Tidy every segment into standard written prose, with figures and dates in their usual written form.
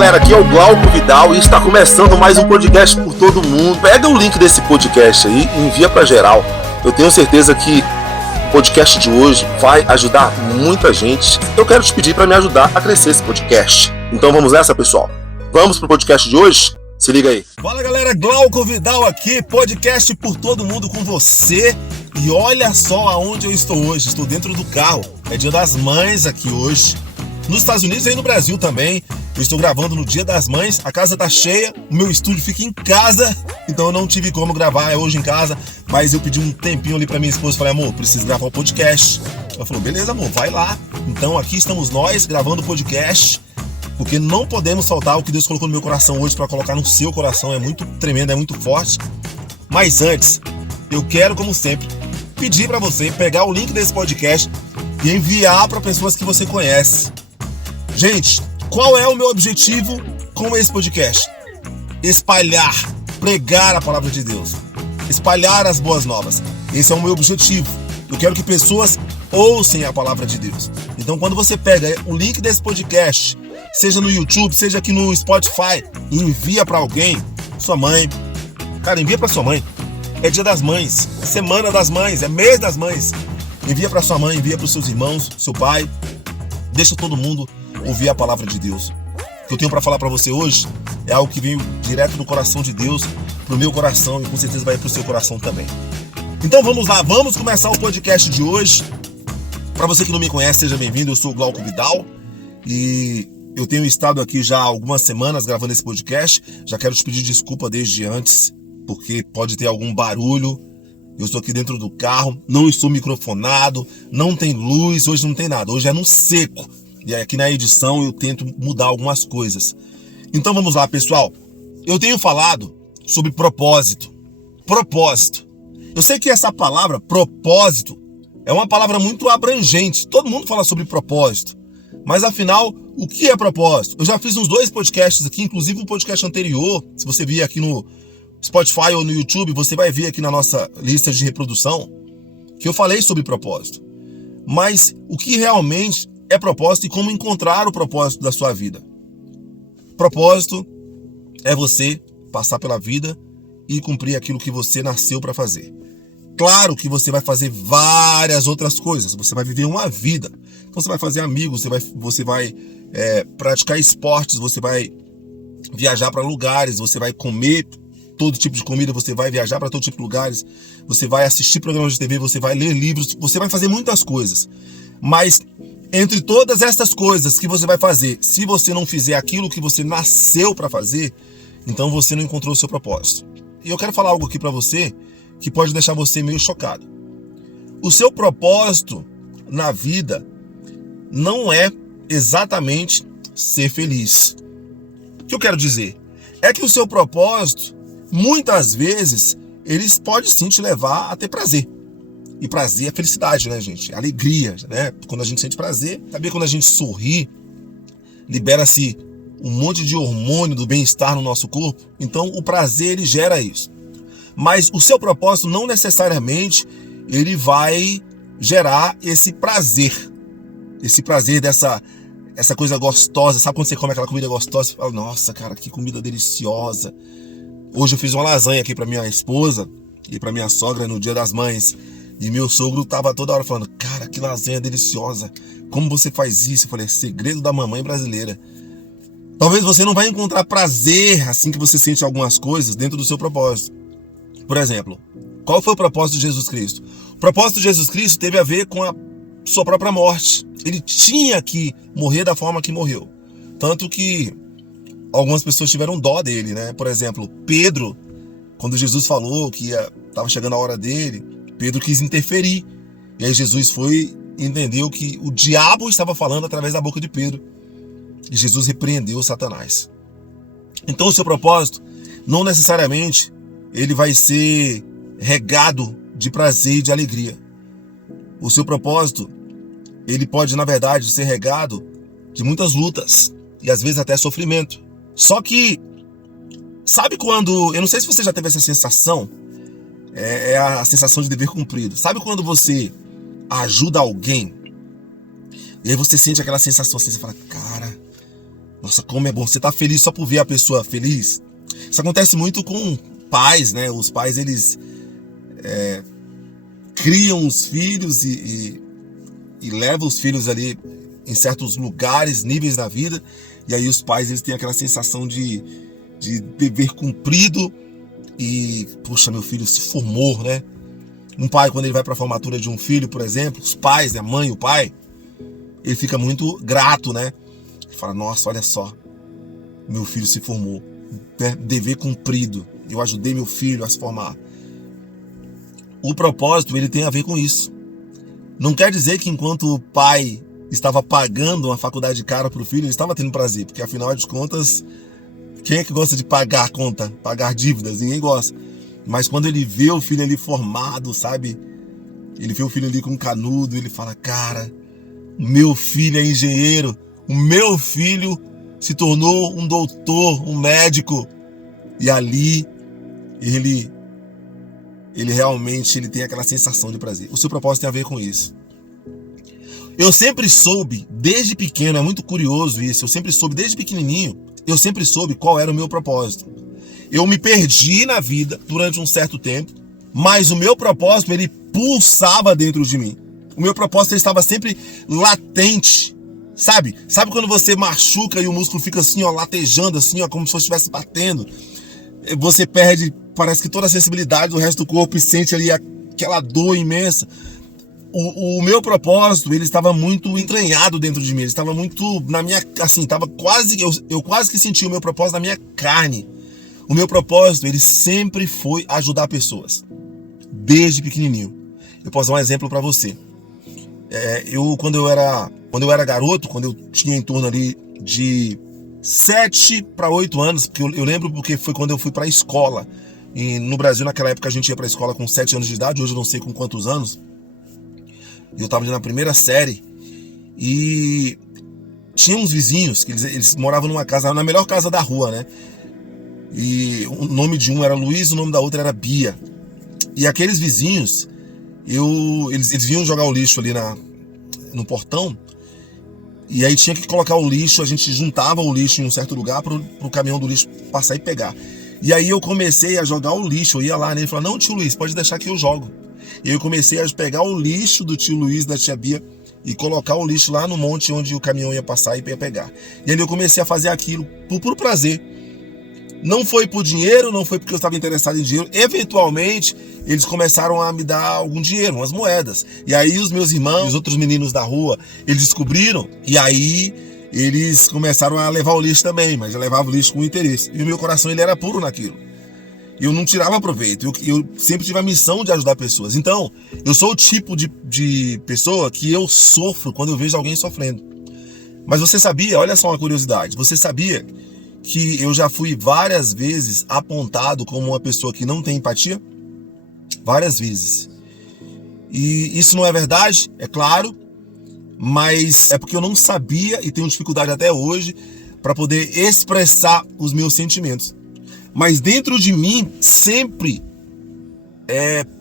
galera, aqui é o Glauco Vidal e está começando mais um podcast por todo mundo. Pega o link desse podcast aí e envia para geral. Eu tenho certeza que o podcast de hoje vai ajudar muita gente. Eu quero te pedir para me ajudar a crescer esse podcast. Então vamos nessa, pessoal. Vamos pro podcast de hoje? Se liga aí. Fala galera, Glauco Vidal aqui, podcast por todo mundo com você. E olha só aonde eu estou hoje, estou dentro do carro. É Dia das Mães aqui hoje. Nos Estados Unidos e aí no Brasil também. Eu estou gravando no Dia das Mães, a casa tá cheia, o meu estúdio fica em casa, então eu não tive como gravar, é hoje em casa, mas eu pedi um tempinho ali pra minha esposa, falei, amor, preciso gravar o podcast. Ela falou, beleza amor, vai lá. Então aqui estamos nós gravando o podcast, porque não podemos soltar o que Deus colocou no meu coração hoje para colocar no seu coração, é muito tremendo, é muito forte. Mas antes, eu quero, como sempre, pedir para você pegar o link desse podcast e enviar para pessoas que você conhece. Gente, qual é o meu objetivo com esse podcast? Espalhar, pregar a palavra de Deus, espalhar as boas novas. Esse é o meu objetivo. Eu quero que pessoas ouçam a palavra de Deus. Então, quando você pega o link desse podcast, seja no YouTube, seja aqui no Spotify, e envia para alguém, sua mãe, cara, envia para sua mãe. É Dia das Mães, Semana das Mães, é mês das mães. Envia para sua mãe, envia para os seus irmãos, seu pai. Deixa todo mundo ouvir a palavra de Deus. O que eu tenho para falar para você hoje é algo que veio direto do coração de Deus pro meu coração e com certeza vai pro seu coração também. Então vamos lá, vamos começar o podcast de hoje. Para você que não me conhece, seja bem-vindo. Eu sou o Glauco Vidal e eu tenho estado aqui já há algumas semanas gravando esse podcast. Já quero te pedir desculpa desde antes, porque pode ter algum barulho. Eu estou aqui dentro do carro, não estou microfonado, não tem luz, hoje não tem nada, hoje é no seco. E aqui na edição eu tento mudar algumas coisas. Então vamos lá, pessoal. Eu tenho falado sobre propósito. Propósito. Eu sei que essa palavra, propósito, é uma palavra muito abrangente. Todo mundo fala sobre propósito. Mas afinal, o que é propósito? Eu já fiz uns 2 podcasts aqui, inclusive um podcast anterior. Se você vir aqui no Spotify ou no YouTube, você vai ver aqui na nossa lista de reprodução que eu falei sobre propósito. Mas o que realmente é propósito e como encontrar o propósito da sua vida? Propósito é você passar pela vida e cumprir aquilo que você nasceu para fazer. Claro que você vai fazer várias outras coisas. Você vai viver uma vida. Então você vai fazer amigos, você vai praticar esportes, você vai viajar para lugares, você vai comer todo tipo de comida, você vai viajar para todo tipo de lugares, você vai assistir programas de TV, você vai ler livros, você vai fazer muitas coisas. Mas entre todas estas coisas que você vai fazer, se você não fizer aquilo que você nasceu para fazer, então você não encontrou o seu propósito. E eu quero falar algo aqui para você que pode deixar você meio chocado. O seu propósito na vida não é exatamente ser feliz. O que eu quero dizer é que o seu propósito, muitas vezes, eles podem sim te levar a ter prazer. E prazer é felicidade, né, gente? Alegria, né? Quando a gente sente prazer, sabe, quando a gente sorri, libera-se um monte de hormônio do bem-estar no nosso corpo. Então, o prazer, ele gera isso. Mas o seu propósito não necessariamente ele vai gerar esse prazer. Esse prazer essa coisa gostosa. Sabe quando você come aquela comida gostosa? Você fala, nossa, cara, que comida deliciosa. Hoje eu fiz uma lasanha aqui para minha esposa e para minha sogra no Dia das Mães. E meu sogro tava toda hora falando, cara, que lasanha deliciosa. Como você faz isso? Eu falei, é segredo da mamãe brasileira. Talvez você não vai encontrar prazer assim que você sente algumas coisas dentro do seu propósito. Por exemplo, qual foi o propósito de Jesus Cristo? O propósito de Jesus Cristo teve a ver com a sua própria morte. Ele tinha que morrer da forma que morreu. Tanto que algumas pessoas tiveram dó dele, né? Por exemplo, Pedro, quando Jesus falou que estava chegando a hora dele, Pedro quis interferir. E aí Jesus foi e entendeu que o diabo estava falando através da boca de Pedro. E Jesus repreendeu Satanás. Então o seu propósito, não necessariamente, ele vai ser regado de prazer e de alegria. O seu propósito, ele pode, na verdade, ser regado de muitas lutas. E às vezes até sofrimento. Só que, sabe quando... Eu não sei se você já teve essa sensação. É a sensação de dever cumprido. Sabe quando você ajuda alguém e aí você sente aquela sensação assim, você fala, cara, Nossa, como é bom você tá feliz só por ver a pessoa feliz. Isso acontece muito com pais, né? Os pais, eles criam os filhos e levam os filhos ali em certos lugares, níveis da vida. E aí os pais, eles têm aquela sensação de dever cumprido. E, puxa, meu filho se formou, né? Um pai, quando ele vai para a formatura de um filho, por exemplo, os pais, a mãe, o pai, ele fica muito grato, né? Ele fala, nossa, olha só, meu filho se formou, né? Dever cumprido, eu ajudei meu filho a se formar. O propósito, ele tem a ver com isso. Não quer dizer que enquanto o pai estava pagando uma faculdade cara para o filho, ele estava tendo prazer, porque afinal de contas, quem é que gosta de pagar a conta, pagar dívidas? Ninguém gosta. Mas quando ele vê o filho ali formado, sabe? Ele vê o filho ali com canudo, ele fala, cara, o meu filho é engenheiro, o meu filho se tornou um doutor, um médico. E ali, ele realmente tem aquela sensação de prazer. O seu propósito tem a ver com isso. Eu sempre soube, desde pequeno, é muito curioso isso, eu sempre soube, desde pequenininho, eu sempre soube qual era o meu propósito. Eu me perdi na vida durante um certo tempo, mas o meu propósito, ele pulsava dentro de mim. O meu propósito, ele estava sempre latente, sabe? Sabe quando você machuca e o músculo fica assim, ó, latejando, assim, ó, como se estivesse batendo? Você perde, parece que toda a sensibilidade do resto do corpo e sente ali aquela dor imensa. O meu propósito, ele estava muito entranhado dentro de mim, ele estava muito na minha, assim, estava quase, eu quase que senti o meu propósito na minha carne. O meu propósito, ele sempre foi ajudar pessoas, desde pequenininho. Eu posso dar um exemplo para você. Quando eu era garoto, quando eu tinha em torno ali de 7 para 8 anos, porque eu lembro porque foi quando eu fui para a escola. E no Brasil, naquela época, a gente ia para a escola com 7 anos de idade, hoje eu não sei com quantos anos. Eu estava ali na primeira série e tinha uns vizinhos que eles moravam numa casa, na melhor casa da rua, né? E o nome de um era Luiz, o nome da outra era Bia. E aqueles vizinhos, eles vinham jogar o lixo ali no portão. E aí tinha que colocar o lixo, a gente juntava o lixo em um certo lugar para o caminhão do lixo passar e pegar. E aí eu comecei a jogar o lixo, eu ia lá nele e falava, não, tio Luiz, pode deixar que eu jogo. E aí eu comecei a pegar o lixo do tio Luiz, da tia Bia, e colocar o lixo lá no monte onde o caminhão ia passar e ia pegar. E aí eu comecei a fazer aquilo por prazer. Não foi por dinheiro, não foi porque eu estava interessado em dinheiro. Eventualmente, eles começaram a me dar algum dinheiro, umas moedas. E aí os meus irmãos, os outros meninos da rua, eles descobriram. E aí eles começaram a levar o lixo também, mas eu levava o lixo com interesse. E o meu coração, ele era puro naquilo. Eu não tirava proveito. Eu sempre tive a missão de ajudar pessoas. Então, eu sou o tipo de pessoa que eu sofro quando eu vejo alguém sofrendo. Mas você sabia, olha só uma curiosidade, você sabia que eu já fui várias vezes apontado como uma pessoa que não tem empatia? Várias vezes. E isso não é verdade, é claro, mas é porque eu não sabia e tenho dificuldade até hoje para poder expressar os meus sentimentos. Mas dentro de mim sempre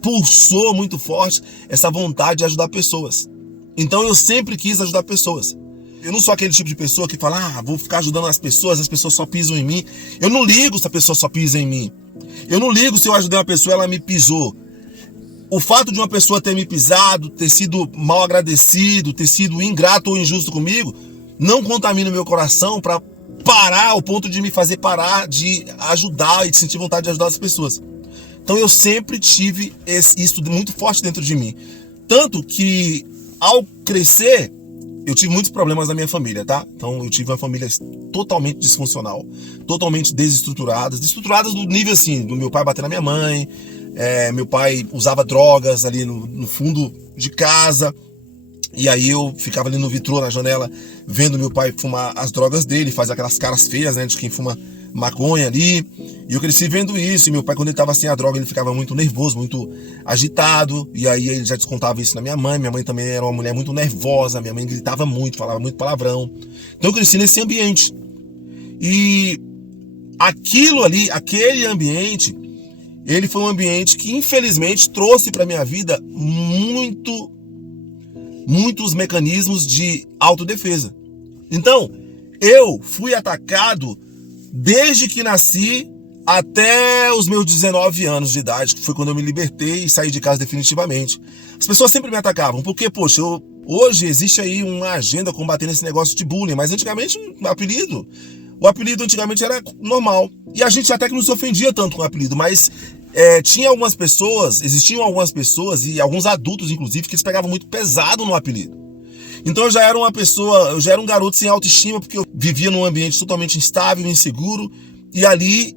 pulsou muito forte essa vontade de ajudar pessoas. Então eu sempre quis ajudar pessoas. Eu não sou aquele tipo de pessoa que fala, vou ficar ajudando as pessoas só pisam em mim. Eu não ligo se a pessoa só pisa em mim. Eu não ligo se eu ajudei uma pessoa e ela me pisou. O fato de uma pessoa ter me pisado, ter sido mal agradecido, ter sido ingrato ou injusto comigo, não contamina o meu coração para parar ao ponto de me fazer parar de ajudar e de sentir vontade de ajudar as pessoas. Então eu sempre tive isso muito forte dentro de mim. Tanto que ao crescer, eu tive muitos problemas na minha família, tá? Então eu tive uma família totalmente disfuncional, totalmente desestruturadas do nível assim, do meu pai bater na minha mãe, meu pai usava drogas ali no fundo de casa, e aí eu ficava ali no vitrô, na janela, vendo meu pai fumar as drogas dele, faz aquelas caras feias, né, de quem fuma maconha ali, e eu cresci vendo isso, e meu pai, quando ele tava sem a droga, ele ficava muito nervoso, muito agitado, e aí ele já descontava isso na minha mãe também era uma mulher muito nervosa, minha mãe gritava muito, falava muito palavrão, então eu cresci nesse ambiente, e aquilo ali, aquele ambiente, ele foi um ambiente que infelizmente trouxe para minha vida muitos mecanismos de autodefesa. Então, Eu fui atacado desde que nasci até os meus 19 anos de idade, que foi quando eu me libertei e saí de casa definitivamente. As pessoas sempre me atacavam, porque, poxa, hoje existe aí uma agenda combatendo esse negócio de bullying, mas antigamente o apelido antigamente era normal. E a gente até que não se ofendia tanto com o apelido, mas existiam algumas pessoas e alguns adultos, inclusive, que eles pegavam muito pesado no apelido. Então eu já era um garoto sem autoestima, porque eu vivia num ambiente totalmente instável, inseguro, e ali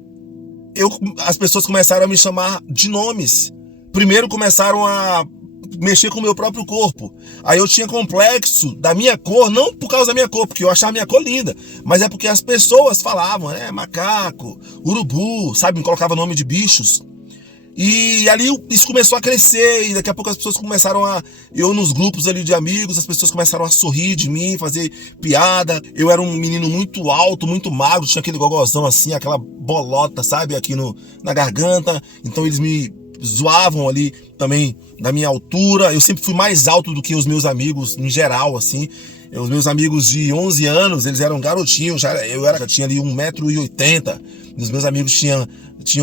as pessoas começaram a me chamar de nomes. Primeiro começaram a mexer com o meu próprio corpo. Aí eu tinha complexo da minha cor, não por causa da minha cor, porque eu achava a minha cor linda, mas é porque as pessoas falavam, macaco, urubu, sabe, me colocava nome de bichos. E ali isso começou a crescer, e daqui a pouco as pessoas eu nos grupos ali de amigos, as pessoas começaram a sorrir de mim, fazer piada. Eu era um menino muito alto, muito magro, tinha aquele gogozão assim, aquela bolota, sabe, aqui na garganta. Então eles me zoavam ali também da minha altura. Eu sempre fui mais alto do que os meus amigos em geral, assim. Os meus amigos de 11 anos, eles eram garotinhos, eu tinha ali 1,80 m. Os meus amigos tinham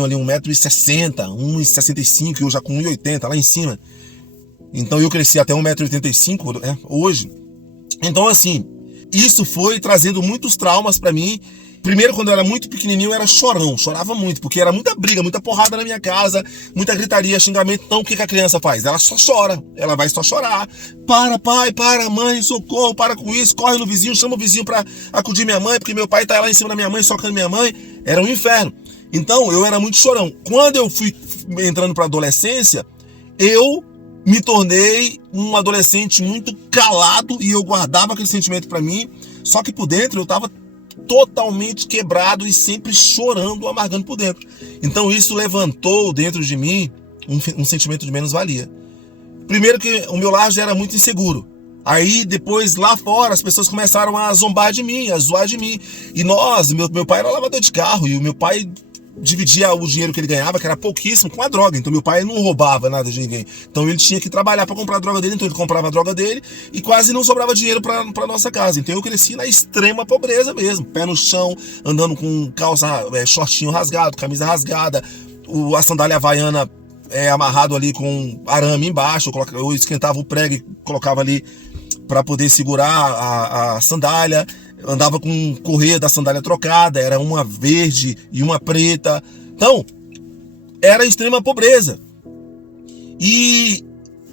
ali 1,60 m, 1,65 m, eu já com 1,80 m lá em cima. Então eu cresci até 1,85 m hoje. Então assim, isso foi trazendo muitos traumas pra mim. Primeiro, quando eu era muito pequenininho, eu era chorão, chorava muito, porque era muita briga, muita porrada na minha casa, muita gritaria, xingamento. Então o que a criança faz? Ela só chora, ela vai só chorar. Para, pai, para, mãe, socorro, para com isso, corre no vizinho, chama o vizinho pra acudir minha mãe, porque meu pai tá lá em cima da minha mãe, socando minha mãe. Era um inferno. Então eu era muito chorão. Quando eu fui entrando pra adolescência, eu me tornei um adolescente muito calado e eu guardava aquele sentimento pra mim, só que por dentro eu tava totalmente quebrado e sempre chorando, amargando por dentro. Então isso levantou dentro de mim um sentimento de menos-valia. Primeiro que o meu lar já era muito inseguro. Aí depois lá fora as pessoas começaram a zombar de mim, a zoar de mim. E meu pai era lavador de carro e o meu pai dividia o dinheiro que ele ganhava, que era pouquíssimo, com a droga. Então meu pai não roubava nada de ninguém. Então ele tinha que trabalhar para comprar a droga dele, então ele comprava a droga dele e quase não sobrava dinheiro para nossa casa. Então eu cresci na extrema pobreza mesmo, pé no chão, andando com calça, shortinho rasgado, camisa rasgada, a sandália havaiana amarrado ali com arame embaixo. Eu esquentava o prego e colocava ali para poder segurar a sandália. Andava com correia da sandália trocada, era uma verde e uma preta. Então, era extrema pobreza. E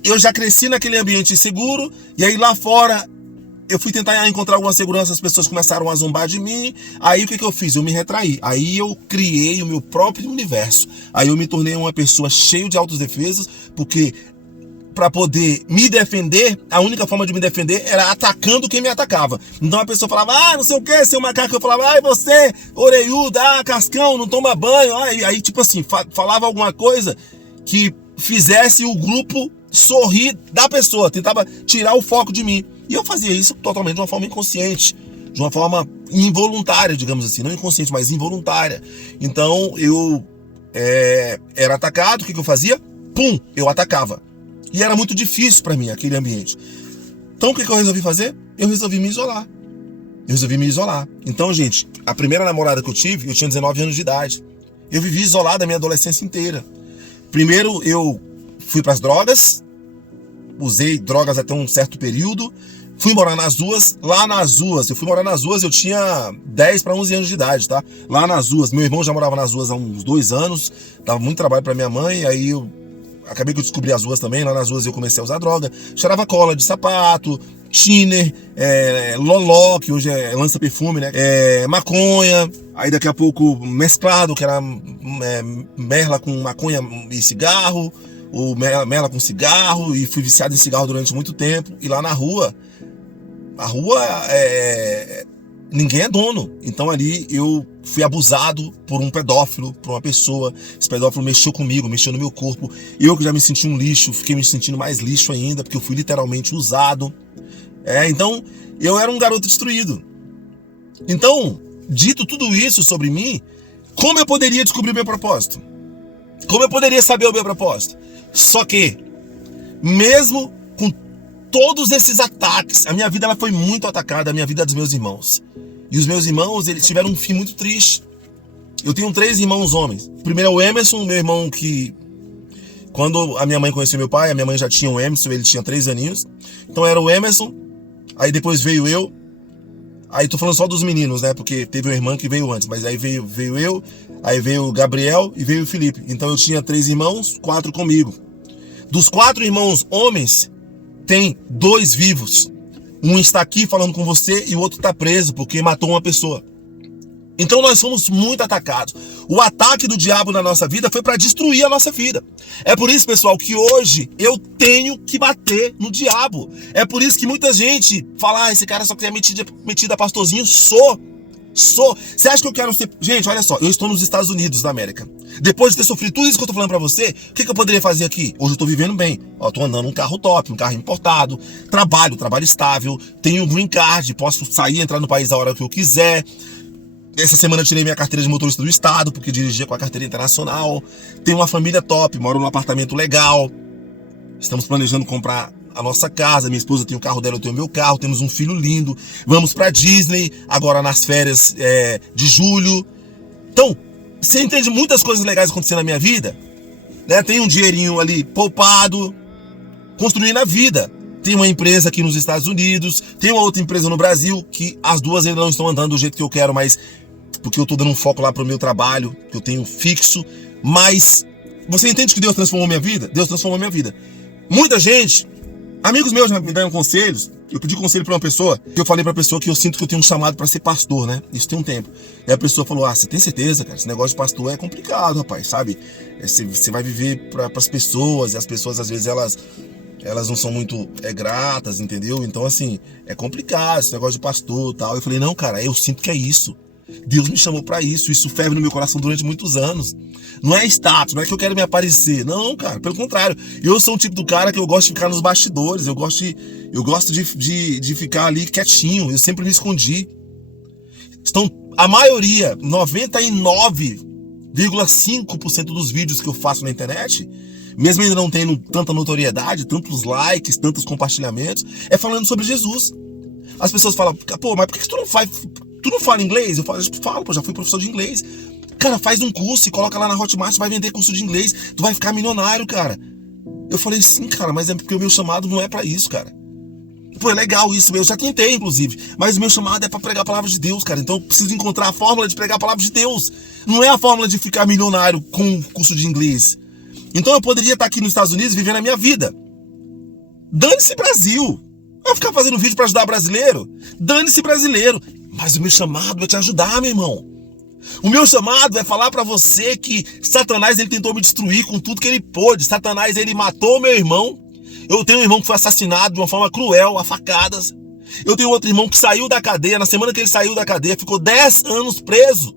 eu já cresci naquele ambiente inseguro, e aí lá fora eu fui tentar encontrar alguma segurança, as pessoas começaram a zombar de mim. Aí o que eu fiz? Eu me retraí. Aí eu criei o meu próprio universo. Aí eu me tornei uma pessoa cheia de autodefesas, porque para poder me defender, a única forma de me defender era atacando quem me atacava. Então a pessoa falava, não sei o que, seu macaco. Eu falava, você, orelhudo, cascão, não toma banho. Aí tipo assim, falava alguma coisa que fizesse o grupo sorrir da pessoa, tentava tirar o foco de mim. E eu fazia isso totalmente de uma forma inconsciente, de uma forma involuntária, digamos assim, não inconsciente, mas involuntária. Então eu era atacado, o que eu fazia? Pum, eu atacava. E era muito difícil para mim aquele ambiente. Então o que eu resolvi fazer? Eu resolvi me isolar. Então, gente, a primeira namorada que eu tive, eu tinha 19 anos de idade. Eu vivi isolado a minha adolescência inteira. Primeiro eu fui para as drogas, usei drogas até um certo período, fui morar nas ruas. Lá nas ruas, eu fui morar nas ruas, eu tinha 10 para 11 anos de idade, tá? Lá nas ruas, meu irmão já morava nas ruas há uns 2 anos, dava muito trabalho para minha mãe, aí acabei que eu descobri as ruas também. Lá nas ruas eu comecei a usar droga, cheirava cola de sapato, thinner, loló, que hoje é lança-perfume, né? Maconha, aí daqui a pouco mesclado, que era merla com maconha e cigarro, ou merla com cigarro, e fui viciado em cigarro durante muito tempo. E lá na rua, ninguém é dono. Então ali eu fui abusado por um pedófilo, por uma pessoa. Esse pedófilo mexeu comigo, mexeu no meu corpo. Eu que já me senti um lixo, fiquei me sentindo mais lixo ainda, porque eu fui literalmente usado. Então eu era um garoto destruído. Então, dito tudo isso sobre mim, como eu poderia descobrir o meu propósito? Como eu poderia saber o meu propósito? Só que, mesmo com todos esses ataques, a minha vida ela foi muito atacada, a minha vida dos meus irmãos. E os meus irmãos, eles tiveram um fim muito triste. Eu tenho 3 irmãos homens. Primeiro é o Emerson, meu irmão que... Quando a minha mãe conheceu meu pai, a minha mãe já tinha o Emerson, ele tinha 3 aninhos. Então era o Emerson, aí depois veio eu. Aí tô falando só dos meninos, né? Porque teve uma irmã que veio antes, mas aí veio eu, aí veio o Gabriel e veio o Felipe. Então eu tinha 3 irmãos, 4 comigo. Dos 4 irmãos homens, tem 2 vivos. Um está aqui falando com você e o outro está preso porque matou uma pessoa. Então nós somos muito atacados. O ataque do diabo na nossa vida foi para destruir a nossa vida. É por isso, pessoal, que hoje eu tenho que bater no diabo. É por isso que muita gente fala, esse cara só quer metida pastorzinho. Sou. Você acha que eu quero ser... Gente, olha só, eu estou nos Estados Unidos da América. Depois de ter sofrido tudo isso que eu tô falando pra você, o que eu poderia fazer aqui? Hoje eu tô vivendo bem. Ó, tô andando um carro top, um carro importado, trabalho estável, tenho um green card, posso sair e entrar no país a hora que eu quiser. Essa semana eu tirei minha carteira de motorista do estado, porque dirigia com a carteira internacional. Tenho uma família top, moro num apartamento legal. Estamos planejando comprar a nossa casa. Minha esposa tem o carro dela, eu tenho o meu carro. Temos um filho lindo. Vamos pra Disney, agora nas férias de julho. Então, você entende muitas coisas legais acontecendo na minha vida? Né? Tem um dinheirinho ali poupado, construindo a vida. Tem uma empresa aqui nos Estados Unidos, tem uma outra empresa no Brasil, que as duas ainda não estão andando do jeito que eu quero, mas porque eu estou dando um foco lá para o meu trabalho, que eu tenho fixo. Mas você entende que Deus transformou minha vida? Deus transformou minha vida. Muita gente, amigos meus me deram conselhos. Eu pedi conselho para uma pessoa, eu falei para a pessoa que eu sinto que eu tenho um chamado para ser pastor, né? Isso tem um tempo. E a pessoa falou, você tem certeza, cara? Esse negócio de pastor é complicado, rapaz, sabe? Você vai viver para as pessoas, e as pessoas às vezes elas não são muito gratas, entendeu? Então, assim, é complicado esse negócio de pastor e tal. Eu falei, não, cara, eu sinto que é isso. Deus me chamou pra isso ferve no meu coração durante muitos anos. Não é status, não é que eu quero me aparecer. Não, cara, pelo contrário. Eu sou um tipo do cara que eu gosto de ficar nos bastidores. Eu gosto de ficar ali quietinho. Eu sempre me escondi. Então, a maioria, 99,5% dos vídeos que eu faço na internet, mesmo ainda não tendo tanta notoriedade, tantos likes, tantos compartilhamentos, é falando sobre Jesus. As pessoas falam, pô, mas por que tu não faz... Tu não fala inglês? Eu falo, pô, já fui professor de inglês. Cara, faz um curso e coloca lá na Hotmart, tu vai vender curso de inglês, tu vai ficar milionário, cara. Eu falei, sim, cara, mas é porque o meu chamado não é pra isso, cara. Pô, é legal isso, eu já tentei, inclusive, mas o meu chamado é pra pregar a palavra de Deus, cara. Então eu preciso encontrar a fórmula de pregar a palavra de Deus. Não é a fórmula de ficar milionário com curso de inglês. Então eu poderia estar aqui nos Estados Unidos vivendo a minha vida. Dane-se Brasil. Vai ficar fazendo vídeo pra ajudar brasileiro? Dane-se brasileiro. Mas o meu chamado é te ajudar, meu irmão. O meu chamado é falar pra você que Satanás, ele tentou me destruir com tudo que ele pôde. Satanás, ele matou meu irmão. Eu tenho um irmão que foi assassinado de uma forma cruel, a facadas. Eu tenho outro irmão que saiu da cadeia. Na semana que ele saiu da cadeia, ficou 10 anos preso.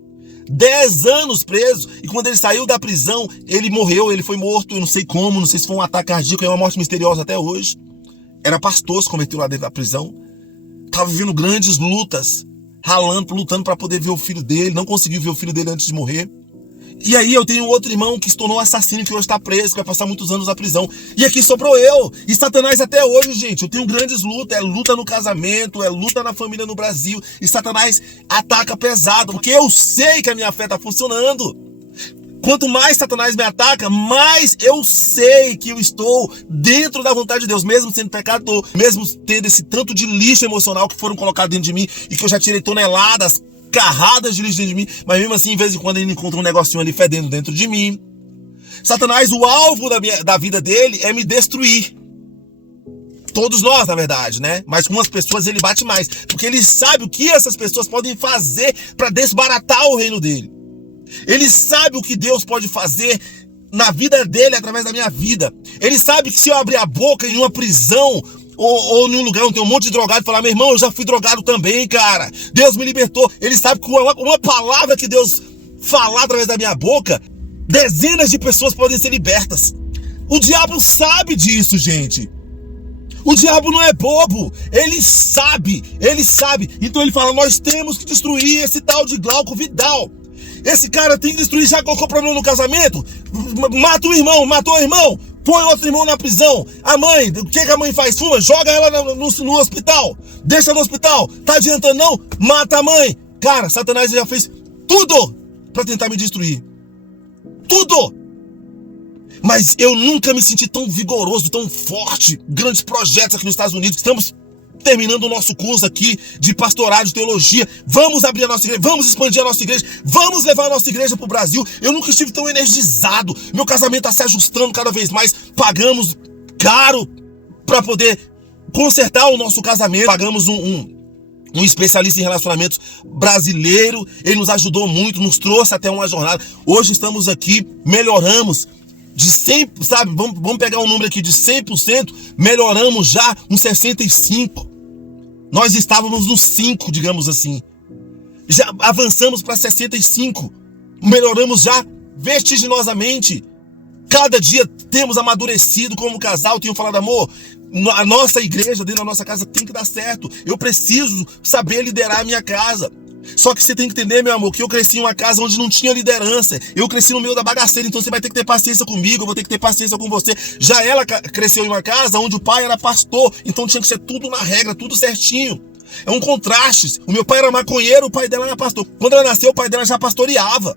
10 anos preso. E quando ele saiu da prisão, ele morreu, ele foi morto. Eu não sei como, não sei se foi um ataque cardíaco, é uma morte misteriosa até hoje. Era pastor, se converteu lá dentro da prisão. Tava vivendo grandes lutas. Lutando para poder ver o filho dele, não conseguiu ver o filho dele antes de morrer. E aí eu tenho outro irmão que se tornou assassino, que hoje está preso, que vai passar muitos anos na prisão. E aqui sobrou eu. E Satanás até hoje, gente, eu tenho grandes lutas. É luta no casamento, é luta na família no Brasil. E Satanás ataca pesado, porque eu sei que a minha fé está funcionando. Quanto mais Satanás me ataca, mais eu sei que eu estou dentro da vontade de Deus, mesmo sendo pecador, mesmo tendo esse tanto de lixo emocional que foram colocados dentro de mim e que eu já tirei toneladas, carradas de lixo dentro de mim, mas mesmo assim, de vez em quando ele encontra um negocinho ali fedendo dentro de mim. Satanás, o alvo da vida dele é me destruir. Todos nós, na verdade, né? Mas com umas pessoas ele bate mais, porque ele sabe o que essas pessoas podem fazer para desbaratar o reino dele. Ele sabe o que Deus pode fazer na vida dele através da minha vida. Ele sabe que se eu abrir a boca em uma prisão ou em um lugar onde tem um monte de drogado e falar, meu irmão, eu já fui drogado também, cara. Deus me libertou. Ele sabe que uma palavra que Deus falar através da minha boca, dezenas de pessoas podem ser libertas. O diabo sabe disso, gente. O diabo não é bobo. Ele sabe. Então ele fala, nós temos que destruir esse tal de Glauco Vidal. Esse cara tem que destruir, já colocou problema no casamento, mata o irmão, matou o irmão, põe outro irmão na prisão. A mãe, o que a mãe faz? Fuma, joga ela no hospital, deixa no hospital, tá adiantando não? Mata a mãe, Cara, Satanás já fez tudo para tentar me destruir. Tudo! Mas eu nunca me senti tão vigoroso, tão forte. Grandes projetos aqui nos Estados Unidos. Estamos terminando o nosso curso aqui de pastorado, de teologia. Vamos abrir a nossa igreja, vamos expandir a nossa igreja, vamos levar a nossa igreja para o Brasil. Eu nunca estive tão energizado. Meu casamento está se ajustando cada vez mais. Pagamos caro para poder consertar o nosso casamento. Pagamos um especialista em relacionamentos brasileiro. Ele nos ajudou muito, nos trouxe até uma jornada. Hoje estamos aqui, melhoramos de 100%, sabe? Vamos pegar um número aqui de 100%, melhoramos já uns 65%. Nós estávamos nos 5%, digamos assim. Já avançamos para 65%. Melhoramos já vertiginosamente. Cada dia temos amadurecido como casal. Eu tenho falado, amor, a nossa igreja dentro da nossa casa tem que dar certo. Eu preciso saber liderar a minha casa. Só que você tem que entender, meu amor, que eu cresci em uma casa onde não tinha liderança. Eu cresci no meio da bagaceira, então você vai ter que ter paciência comigo, eu vou ter que ter paciência com você. Já ela cresceu em uma casa onde o pai era pastor, então tinha que ser tudo na regra, tudo certinho. É um contraste. O meu pai era maconheiro, o pai dela era pastor. Quando ela nasceu, o pai dela já pastoreava.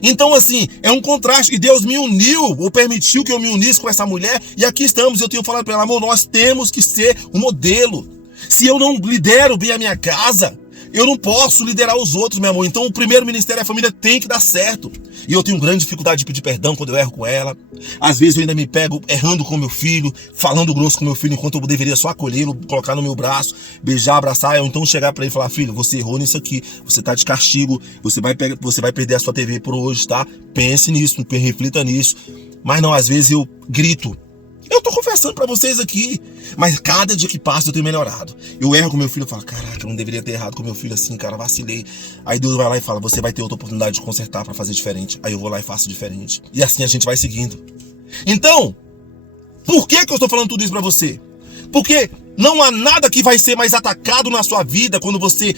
Então, assim, é um contraste. E Deus me uniu, ou permitiu que eu me unisse com essa mulher. E aqui estamos. Eu tenho falado para ela, amor, nós temos que ser um modelo. Se eu não lidero bem a minha casa, eu não posso liderar os outros, meu amor. Então o primeiro ministério da família tem que dar certo. E eu tenho grande dificuldade de pedir perdão quando eu erro com ela. Às vezes eu ainda me pego errando com meu filho, falando grosso com meu filho, enquanto eu deveria só acolhê-lo, colocar no meu braço, beijar, abraçar, ou então chegar pra ele e falar, filho, você errou nisso aqui, você tá de castigo, você vai perder a sua TV por hoje, tá? Pense nisso, reflita nisso. Mas não, às vezes eu grito. Eu tô confessando pra vocês aqui, mas cada dia que passa eu tenho melhorado. Eu erro com meu filho, eu falo, caraca, eu não deveria ter errado com meu filho assim, cara, vacilei. Aí Deus vai lá e fala, você vai ter outra oportunidade de consertar pra fazer diferente. Aí eu vou lá e faço diferente. E assim a gente vai seguindo. Então, por que eu estou falando tudo isso pra você? Porque não há nada que vai ser mais atacado na sua vida quando você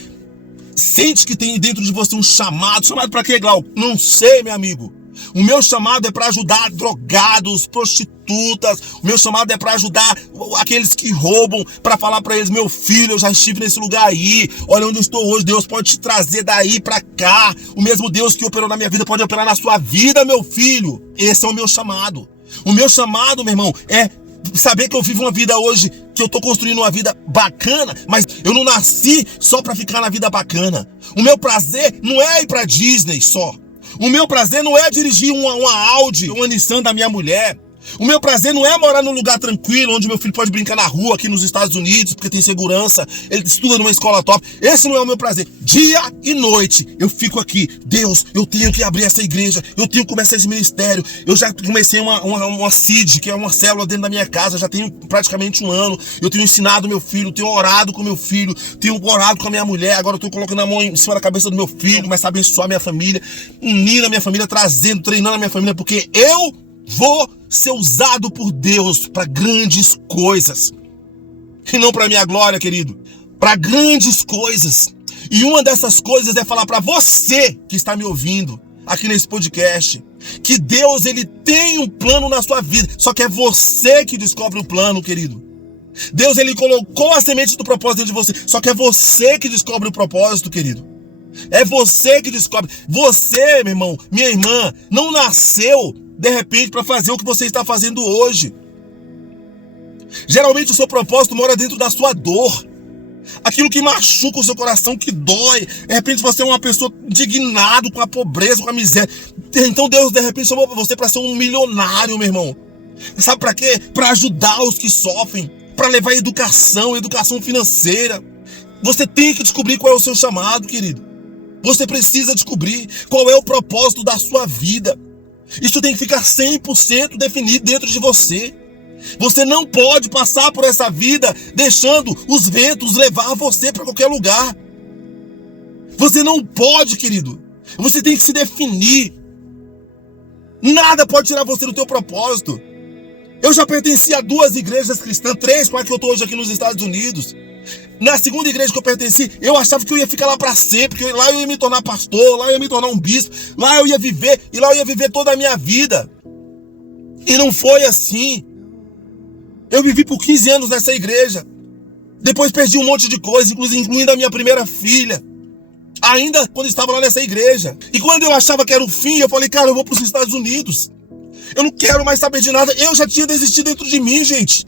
sente que tem dentro de você um chamado. Chamado pra quê, Glau? Não sei, meu amigo. O meu chamado é para ajudar drogados, prostitutas. O meu chamado é para ajudar aqueles que roubam, para falar para eles, meu filho, eu já estive nesse lugar aí. Olha onde eu estou hoje, Deus pode te trazer daí para cá. O mesmo Deus que operou na minha vida pode operar na sua vida, meu filho. Esse é o meu chamado. O meu chamado, meu irmão, é saber que eu vivo uma vida hoje, que eu tô construindo uma vida bacana, mas eu não nasci só para ficar na vida bacana. O meu prazer não é ir para Disney só. O meu prazer não é dirigir uma Audi, uma Nissan da minha mulher. O meu prazer não é morar num lugar tranquilo, onde meu filho pode brincar na rua aqui nos Estados Unidos, porque tem segurança, ele estuda numa escola top. Esse não é o meu prazer. Dia e noite eu fico aqui. Deus, eu tenho que abrir essa igreja, eu tenho que começar esse ministério. Eu já comecei uma CID, que é uma célula dentro da minha casa, já tenho praticamente 1 ano. Eu tenho ensinado meu filho, tenho orado com meu filho, tenho orado com a minha mulher. Agora eu tô colocando a mão em cima da cabeça do meu filho, começar a abençoar a minha família, unindo a minha família, trazendo, treinando a minha família, porque eu vou ser usado por Deus para grandes coisas. E não para minha glória, querido. Para grandes coisas. E uma dessas coisas é falar para você que está me ouvindo aqui nesse podcast, que Deus, ele tem um plano na sua vida. Só que é você que descobre o plano, querido. Deus, ele colocou a semente do propósito dentro de você. Só que é você que descobre o propósito, querido. É você que descobre. Você, meu irmão, minha irmã, não nasceu de repente para fazer o que você está fazendo hoje. Geralmente o seu propósito mora dentro da sua dor. Aquilo que machuca o seu coração, que dói. De repente você é uma pessoa indignada com a pobreza, com a miséria. Então Deus de repente chamou você para ser um milionário, meu irmão. Sabe para quê? Para ajudar os que sofrem, para levar educação financeira. Você tem que descobrir qual é o seu chamado, querido. Você precisa descobrir qual é o propósito da sua vida. Isso tem que ficar 100% definido dentro de você. Você não pode passar por essa vida deixando os ventos levar você para qualquer lugar. Você não pode, querido. Você tem que se definir. Nada pode tirar você do teu propósito. Eu já pertenci a 2 igrejas cristãs, 3 com a que eu estou hoje aqui nos Estados Unidos. Na segunda igreja que eu pertenci, eu achava que eu ia ficar lá para sempre, que lá eu ia me tornar pastor, lá eu ia me tornar um bispo, lá eu ia viver, e lá eu ia viver toda a minha vida. E não foi assim. Eu vivi por 15 anos nessa igreja. Depois perdi um monte de coisa, incluindo a minha primeira filha. Ainda quando estava lá nessa igreja. E quando eu achava que era o fim, eu falei, cara, eu vou para os Estados Unidos. Eu não quero mais saber de nada. Eu já tinha desistido dentro de mim, gente.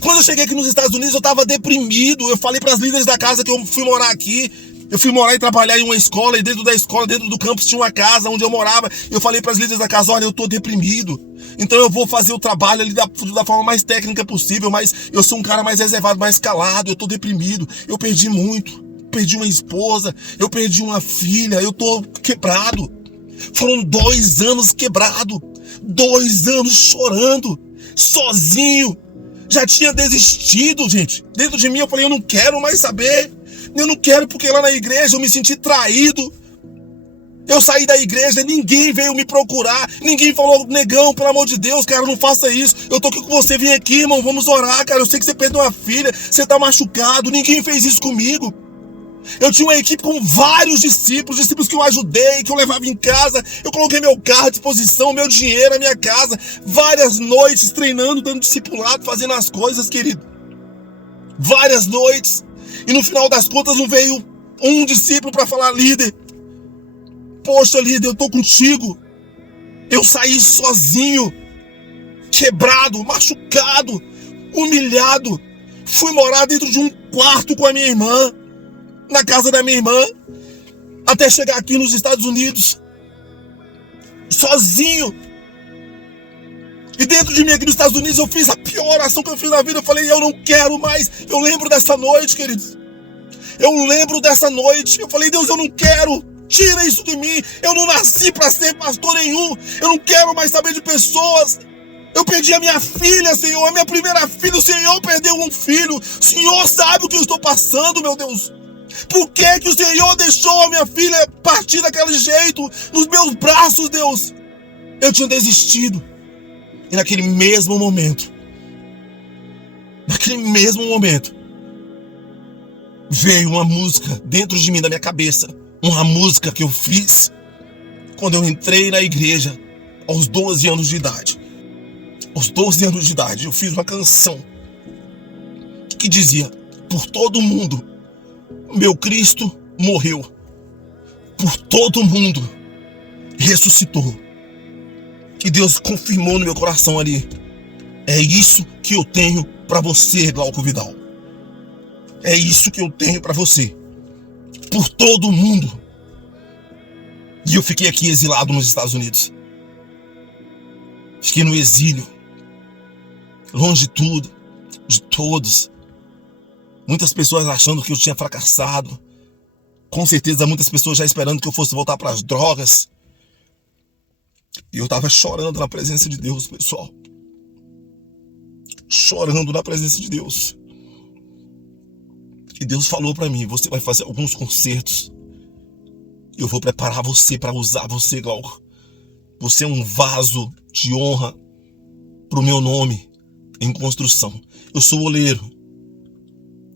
Quando eu cheguei aqui nos Estados Unidos, eu estava deprimido. Eu falei para as líderes da casa que eu fui morar aqui. Eu fui morar e trabalhar em uma escola. E dentro da escola, dentro do campus, tinha uma casa onde eu morava. Eu falei para as líderes da casa, olha, eu estou deprimido. Então eu vou fazer o trabalho ali da forma mais técnica possível. Mas eu sou um cara mais reservado, mais calado. Eu estou deprimido. Eu perdi muito. Perdi uma esposa. Eu perdi uma filha. Eu estou quebrado. Foram 2 anos quebrado. 2 anos chorando. Sozinho. Já tinha desistido, gente. Dentro de mim eu falei, eu não quero mais saber. Eu não quero porque lá na igreja eu me senti traído. Eu saí da igreja, ninguém veio me procurar. Ninguém falou, negão, pelo amor de Deus, cara, não faça isso. Eu tô aqui com você, vem aqui, irmão, vamos orar, cara. Eu sei que você perdeu uma filha, você tá machucado. Ninguém fez isso comigo. Eu tinha uma equipe com vários discípulos que eu ajudei, que eu levava em casa. Eu coloquei meu carro à disposição, meu dinheiro, a minha casa. Várias noites treinando, dando discipulado, fazendo as coisas, querido. Várias noites. E no final das contas não veio um discípulo para falar, líder. Poxa, líder, eu tô contigo. Eu saí sozinho, quebrado, machucado, humilhado. Fui morar dentro de um quarto com a minha irmã. Na casa da minha irmã, até chegar aqui nos Estados Unidos, sozinho. E dentro de mim aqui nos Estados Unidos eu fiz a pior oração que eu fiz na vida. Eu falei, eu não quero mais. Eu lembro dessa noite, queridos. Eu lembro dessa noite. Eu falei, Deus, eu não quero. Tira isso de mim. Eu não nasci para ser pastor nenhum. Eu não quero mais saber de pessoas. Eu perdi a minha filha, Senhor, a minha primeira filha. O Senhor perdeu um filho. O Senhor sabe o que eu estou passando, meu Deus. Por que o Senhor deixou a minha filha partir daquele jeito, nos meus braços, Deus? Eu tinha desistido. E naquele mesmo momento, veio uma música dentro de mim, da minha cabeça. Uma música que eu fiz quando eu entrei na igreja, aos 12 anos de idade. Aos 12 anos de idade, eu fiz uma canção que dizia, por todo mundo, meu Cristo morreu. Por todo mundo ressuscitou. E Deus confirmou no meu coração ali. É isso que eu tenho para você, Glauco Vidal. É isso que eu tenho para você. Por todo mundo. E eu fiquei aqui exilado nos Estados Unidos. Fiquei no exílio. Longe de tudo, de todos. Muitas pessoas achando que eu tinha fracassado. Com certeza muitas pessoas já esperando que eu fosse voltar para as drogas. E eu estava chorando na presença de Deus, pessoal. Chorando na presença de Deus. E Deus falou para mim, você vai fazer alguns concertos. Eu vou preparar você para usar você, Glauco. Você é um vaso de honra para o meu nome em construção. Eu sou oleiro.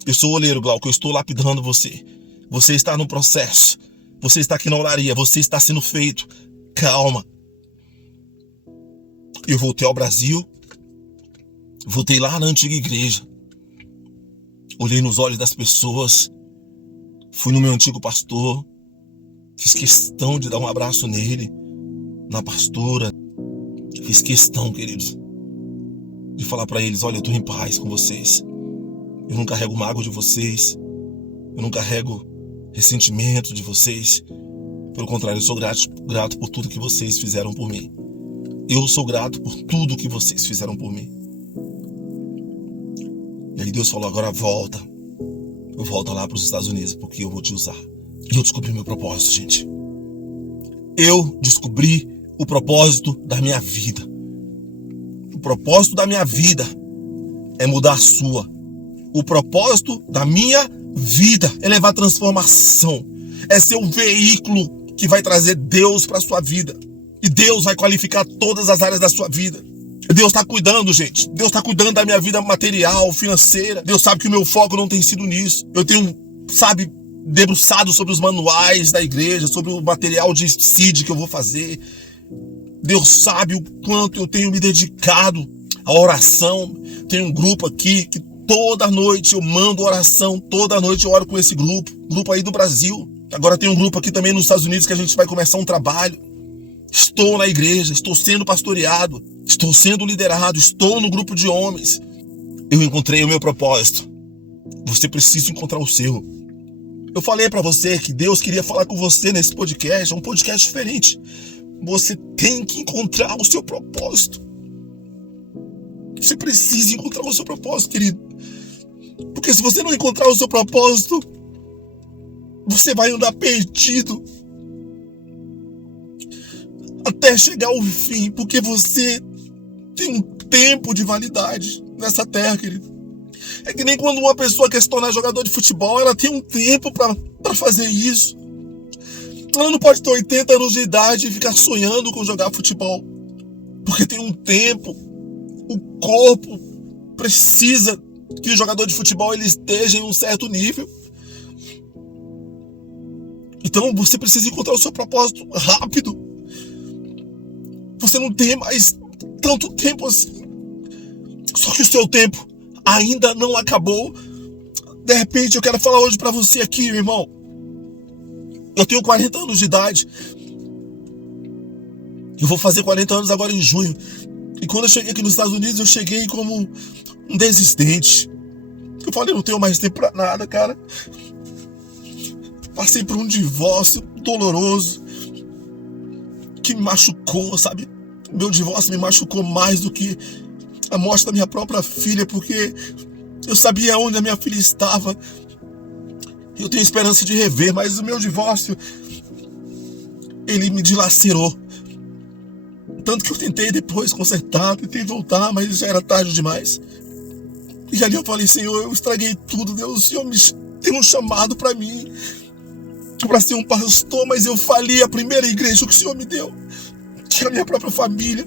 Eu sou oleiro, Glauco, eu estou lapidando você. Você está no processo. Você está aqui na olaria, você está sendo feito. Calma. Eu voltei ao Brasil. Voltei lá na antiga igreja. Olhei nos olhos das pessoas. Fui no meu antigo pastor. Fiz questão de dar um abraço nele. Na pastora. Fiz questão, queridos, de falar para eles, olha, eu estou em paz com vocês. Eu não carrego mágoa de vocês. Eu não carrego ressentimento de vocês. Pelo contrário, eu sou grato por tudo que vocês fizeram por mim. Eu sou grato por tudo que vocês fizeram por mim. E aí Deus falou, agora volta. Volta lá para os Estados Unidos, porque eu vou te usar. E eu descobri meu propósito, gente. Eu descobri o propósito da minha vida. O propósito da minha vida é mudar a sua. O propósito da minha vida é levar transformação. É ser um veículo que vai trazer Deus para a sua vida. E Deus vai qualificar todas as áreas da sua vida. Deus está cuidando, gente. Deus está cuidando da minha vida material, financeira. Deus sabe que o meu foco não tem sido nisso. Eu tenho, debruçado sobre os manuais da igreja, sobre o material de seed que eu vou fazer. Deus sabe o quanto eu tenho me dedicado à oração. Tem um grupo aqui que toda noite eu mando oração, toda noite eu oro com esse grupo aí do Brasil. Agora tem um grupo aqui também nos Estados Unidos que a gente vai começar um trabalho. Estou na igreja, estou sendo pastoreado, estou sendo liderado, estou no grupo de homens. Eu encontrei o meu propósito. Você precisa encontrar o seu. Eu falei para você que Deus queria falar com você nesse podcast, é um podcast diferente. Você tem que encontrar o seu propósito. Você precisa encontrar o seu propósito, querido. Porque se você não encontrar o seu propósito, você vai andar perdido até chegar ao fim, porque você tem um tempo de validade nessa terra, querido. É que nem quando uma pessoa quer se tornar jogador de futebol, ela tem um tempo para fazer isso. Ela não pode ter 80 anos de idade e ficar sonhando com jogar futebol, porque tem um tempo. O corpo precisa que o jogador de futebol ele esteja em um certo nível. Então você precisa encontrar o seu propósito rápido. Você não tem mais tanto tempo assim. Só que o seu tempo ainda não acabou. De repente eu quero falar hoje pra você aqui, meu irmão. Eu tenho 40 anos de idade. Eu vou fazer 40 anos agora em junho. E quando eu cheguei aqui nos Estados Unidos, eu cheguei como um desistente. Eu falei, não tenho mais tempo pra nada, cara. Passei por um divórcio doloroso que me machucou, sabe? Meu divórcio me machucou mais do que a morte da minha própria filha, porque eu sabia onde a minha filha estava. Eu tenho esperança de rever, mas o meu divórcio, ele me dilacerou. Tanto que eu tentei depois consertar, tentei voltar, mas já era tarde demais. E ali eu falei, Senhor, eu estraguei tudo, Deus, o Senhor me tem um chamado para mim, para ser um pastor, mas eu fali a primeira igreja que o Senhor me deu, que é a minha própria família.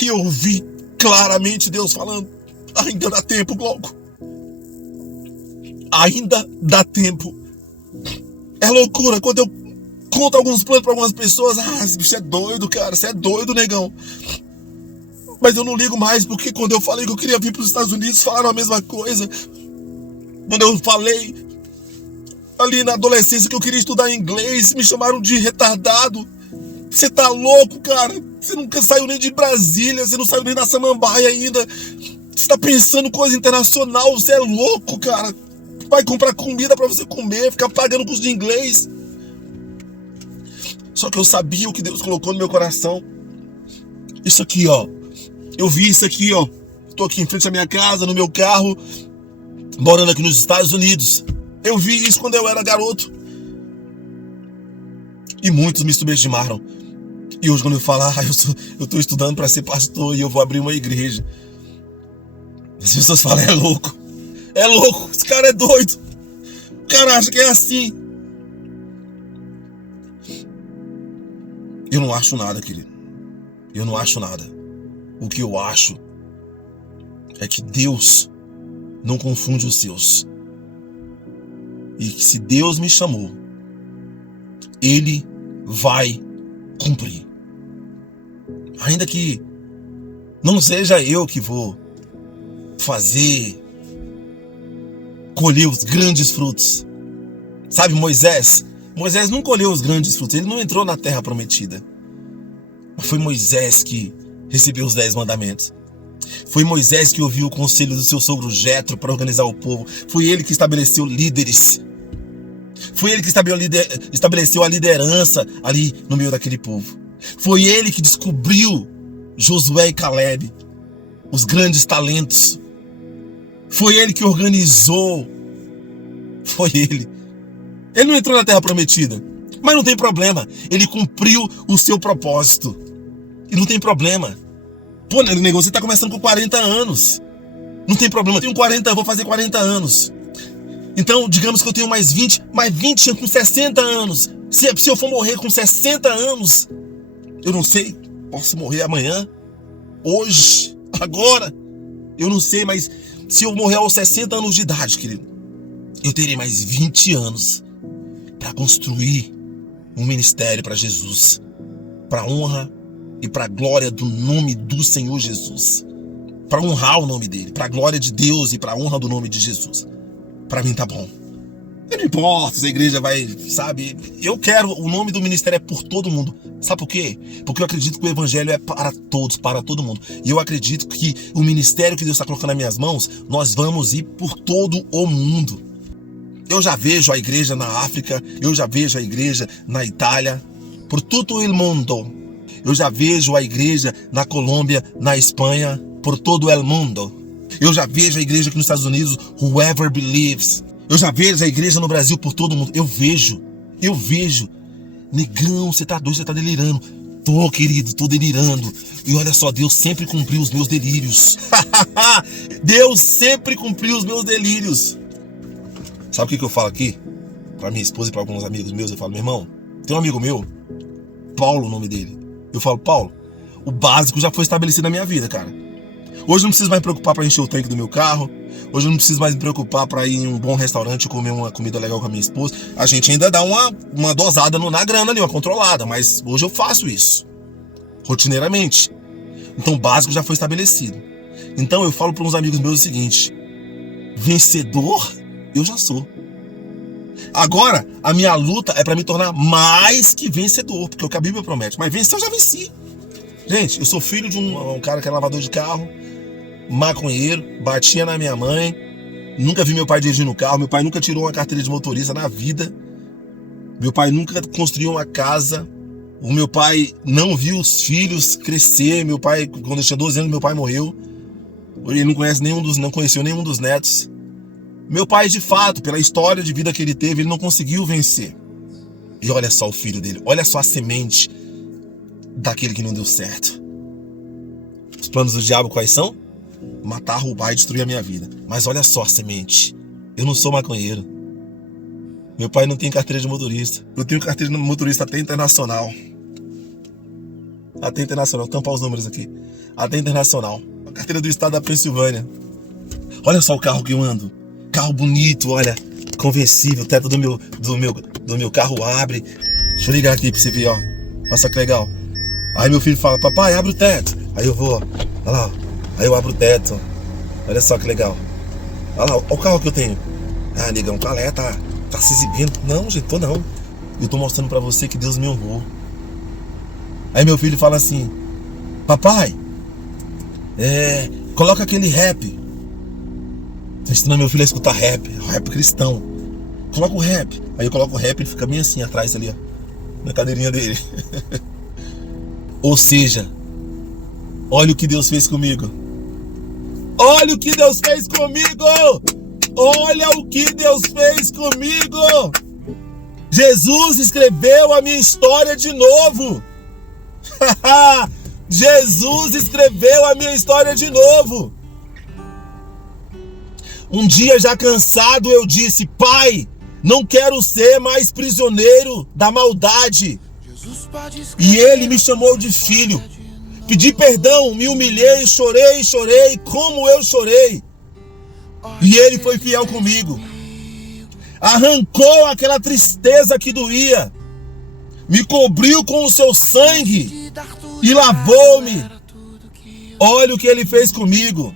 E eu ouvi claramente Deus falando, ainda dá tempo, Glauco. Ainda dá tempo. É loucura quando eu conto alguns planos para algumas pessoas. Ah, esse bicho é doido, cara. Você é doido, negão. Mas eu não ligo mais, porque quando eu falei que eu queria vir para os Estados Unidos, falaram a mesma coisa. Quando eu falei ali na adolescência que eu queria estudar inglês, me chamaram de retardado. Você tá louco, cara? Você nunca saiu nem de Brasília, você não saiu nem da Samambaia ainda. Você tá pensando coisa internacional, você é louco, cara. Vai comprar comida pra você comer, ficar pagando curso de inglês. Só que eu sabia o que Deus colocou no meu coração. Isso aqui, ó. Eu vi isso aqui, ó. Tô aqui em frente à minha casa, no meu carro, morando aqui nos Estados Unidos. Eu vi isso quando eu era garoto. E muitos me subestimaram. E hoje quando eu falar, eu tô estudando para ser pastor e eu vou abrir uma igreja, as pessoas falam, é louco. É louco, esse cara é doido. O cara acha que é assim. Eu não acho nada, querido. Eu não acho nada. O que eu acho é que Deus não confunde os seus. E que se Deus me chamou, Ele vai cumprir. Ainda que não seja eu que vou colher os grandes frutos. Sabe, Moisés não colheu os grandes frutos, ele não entrou na terra prometida. Mas foi Moisés que recebeu os 10 mandamentos. Foi Moisés que ouviu o conselho do seu sogro Jetro para organizar o povo. Foi ele que estabeleceu líderes. Foi ele que estabeleceu a liderança ali no meio daquele povo. Foi ele que descobriu Josué e Caleb, os grandes talentos. Foi ele que organizou. Foi ele. Ele não entrou na terra prometida, mas não tem problema. Ele cumpriu o seu propósito. E não tem problema. Pô, negócio, você tá começando com 40 anos. Não tem problema. Eu tenho 40, vou fazer 40 anos. Então, digamos que eu tenho mais 20 com 60 anos. Se eu for morrer com 60 anos, eu não sei, posso morrer amanhã, hoje, agora, eu não sei, mas se eu morrer aos 60 anos de idade, querido, eu terei mais 20 anos para construir um ministério para Jesus, para honra e para glória do nome do Senhor Jesus, para honrar o nome dele, para a glória de Deus e para a honra do nome de Jesus. Para mim tá bom. Eu não importa se a igreja vai, sabe? Eu quero, o nome do ministério é por todo mundo. Sabe por quê? Porque eu acredito que o evangelho é para todos, para todo mundo. E eu acredito que o ministério que Deus está colocando nas minhas mãos, nós vamos ir por todo o mundo. Eu já vejo a igreja na África, eu já vejo a igreja na Itália, por todo o mundo. Eu já vejo a igreja na Colômbia, na Espanha, por todo o mundo. Eu já vejo a igreja aqui nos Estados Unidos, whoever believes. Eu já vejo a igreja no Brasil por todo mundo. Eu vejo. Negão, você tá doido, você tá delirando. Tô, querido, tô delirando. E olha só, Deus sempre cumpriu os meus delírios. Deus sempre cumpriu os meus delírios. Sabe o que eu falo aqui? Pra minha esposa e pra alguns amigos meus, eu falo, meu irmão, tem um amigo meu, Paulo, o nome dele. Eu falo, Paulo, o básico já foi estabelecido na minha vida, cara. Hoje eu não preciso mais me preocupar pra encher o tanque do meu carro. Hoje eu não preciso mais me preocupar pra ir em um bom restaurante e comer uma comida legal com a minha esposa. A gente ainda dá uma dosada na grana ali, uma controlada. Mas hoje eu faço isso, rotineiramente. Então o básico já foi estabelecido. Então eu falo para uns amigos meus o seguinte: vencedor eu já sou. Agora a minha luta é pra me tornar mais que vencedor, porque é o que a Bíblia promete. Mas vencer eu já venci. Gente, eu sou filho de um cara que é lavador de carro, maconheiro, batia na minha mãe, nunca vi meu pai dirigir no carro, meu pai nunca tirou uma carteira de motorista na vida, meu pai nunca construiu uma casa, o meu pai não viu os filhos crescer, meu pai, quando eu tinha 12 anos, meu pai morreu, ele não conheceu nenhum dos netos. Meu pai, de fato, pela história de vida que ele teve, ele não conseguiu vencer. E olha só o filho dele, olha só a semente daquele que não deu certo. Os planos do diabo quais são? Matar, roubar e destruir a minha vida. Mas olha só a semente. Eu não sou maconheiro. Meu pai não tem carteira de motorista. Eu tenho carteira de motorista até internacional. Até internacional. Vou tampar os números aqui. Até internacional. A carteira do estado da Pensilvânia. Olha só o carro que eu ando. Carro bonito, olha. Conversível. O teto do meu carro abre. Deixa eu ligar aqui pra você ver, ó. Nossa, que legal. Aí meu filho fala, papai, abre o teto. Aí eu vou, ó. Olha lá, ó. Aí eu abro o teto. Olha só que legal. Olha lá, olha o carro que eu tenho. Ah, negão, tá se exibindo. Não, gente, tô não. Eu tô mostrando pra você que Deus me honrou. Aí meu filho fala assim, papai, coloca aquele rap. Tô ensinando meu filho a escutar rap cristão. Coloca o rap. Aí eu coloco o rap e ele fica bem assim atrás ali, ó, na cadeirinha dele. Ou seja, olha o que Deus fez comigo. Olha o que Deus fez comigo. Olha o que Deus fez comigo. Jesus escreveu a minha história de novo. Jesus escreveu a minha história de novo. Um dia, já cansado, eu disse, pai, não quero ser mais prisioneiro da maldade. E ele me chamou de filho. Pedi perdão, me humilhei, chorei, como eu chorei. E ele foi fiel comigo. Arrancou aquela tristeza que doía. Me cobriu com o seu sangue e lavou-me. Olha o que ele fez comigo.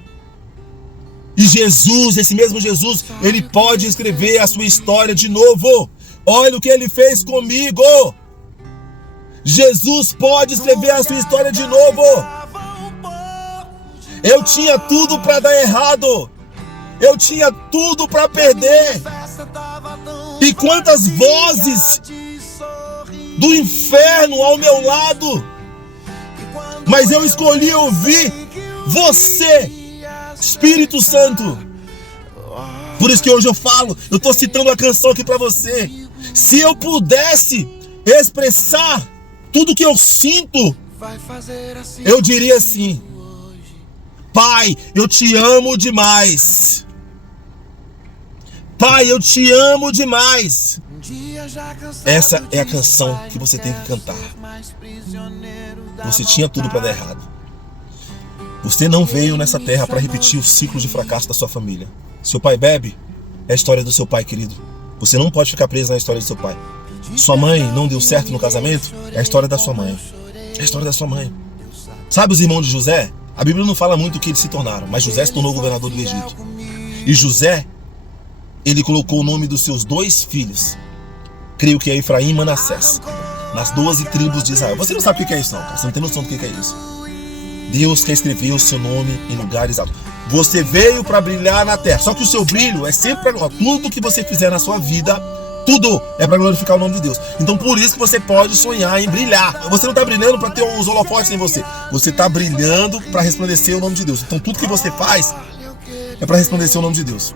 E Jesus, esse mesmo Jesus, ele pode escrever a sua história de novo. Olha o que ele fez comigo. Jesus pode escrever a sua história de novo. Eu tinha tudo para dar errado. Eu tinha tudo para perder. E quantas vozes do inferno ao meu lado. Mas eu escolhi ouvir você, Espírito Santo. Por isso que hoje eu estou citando a canção aqui para você. Se eu pudesse expressar tudo que eu sinto, eu diria assim: Pai, eu te amo demais. Pai, eu te amo demais. Essa é a canção que você tem que cantar. Você tinha tudo para dar errado. Você não veio nessa terra para repetir o ciclo de fracasso da sua família. Seu pai bebe, é a história do seu pai, querido. Você não pode ficar preso na história do seu pai. Sua mãe não deu certo no casamento, é a história da sua mãe. É a história da sua mãe. Sabe os irmãos de José? A Bíblia não fala muito o que eles se tornaram, mas José se tornou governador do Egito. E José, Ele colocou o nome dos seus 2 filhos. Creio que é Efraim e Manassés. Nas 12 tribos de Israel. Você não sabe o que é isso não, cara. Você não tem noção do que é isso. Deus quer escrever o seu nome em lugares altos. Você veio para brilhar na terra. Só que o seu brilho é sempre para tudo que você fizer na sua vida, tudo é para glorificar o nome de Deus. Então por isso que você pode sonhar em brilhar. Você não está brilhando para ter os holofotes em você. Você está brilhando para resplandecer o nome de Deus. Então tudo que você faz é para resplandecer o nome de Deus.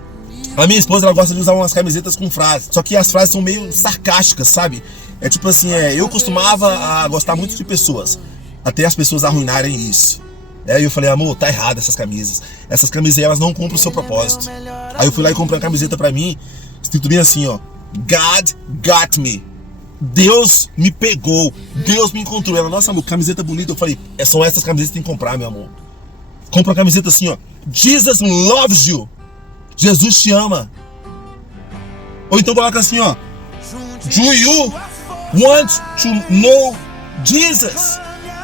A minha esposa, ela gosta de usar umas camisetas com frases. Só que as frases são meio sarcásticas, sabe? É tipo assim, eu costumava a gostar muito de pessoas, até as pessoas arruinarem isso. Aí eu falei, amor, tá errado essas camisas. Essas camisas, elas não cumprem o seu propósito. Aí eu fui lá e comprei uma camiseta pra mim, escrito bem assim, ó. God got me. Deus me pegou. Deus me encontrou. Ela, nossa, amor, camiseta bonita. Eu falei, são essas camisetas que tem que comprar, meu amor. Compra uma camiseta assim, ó. Jesus loves you. Jesus te ama. Ou então coloca assim, ó. Do you want to know Jesus?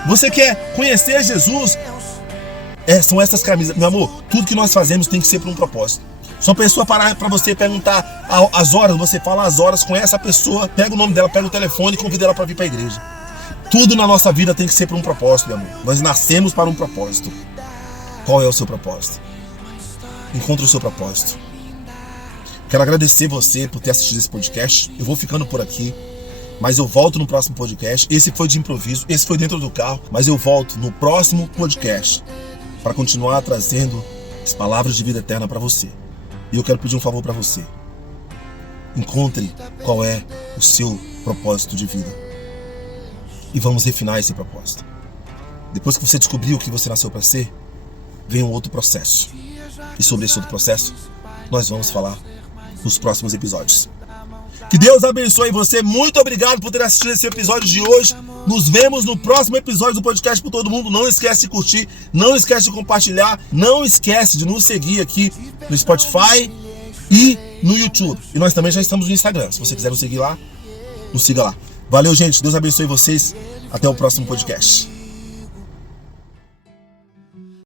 Você quer conhecer Jesus? São essas camisas. Meu amor, tudo que nós fazemos tem que ser por um propósito. Se uma pessoa parar para você perguntar as horas, você fala as horas com essa pessoa, pega o nome dela, pega o telefone e convida ela para vir para a igreja. Tudo na nossa vida tem que ser por um propósito, meu amor. Nós nascemos para um propósito. Qual é o seu propósito? Encontre o seu propósito. Quero agradecer você por ter assistido esse podcast. Eu vou ficando por aqui, mas eu volto no próximo podcast. Esse foi de improviso, esse foi dentro do carro, mas eu volto no próximo podcast para continuar trazendo as palavras de vida eterna para você. E eu quero pedir um favor para você. Encontre qual é o seu propósito de vida. E vamos refinar esse propósito. Depois que você descobriu o que você nasceu para ser, vem um outro processo. E sobre esse outro processo, nós vamos falar nos próximos episódios. Que Deus abençoe você. Muito obrigado por ter assistido esse episódio de hoje. Nos vemos no próximo episódio do Podcast por Todo Mundo. Não esquece de curtir, não esquece de compartilhar, não esquece de nos seguir aqui no Spotify e no YouTube. E nós também já estamos no Instagram. Se você quiser nos seguir lá, nos siga lá. Valeu, gente. Deus abençoe vocês. Até o próximo podcast.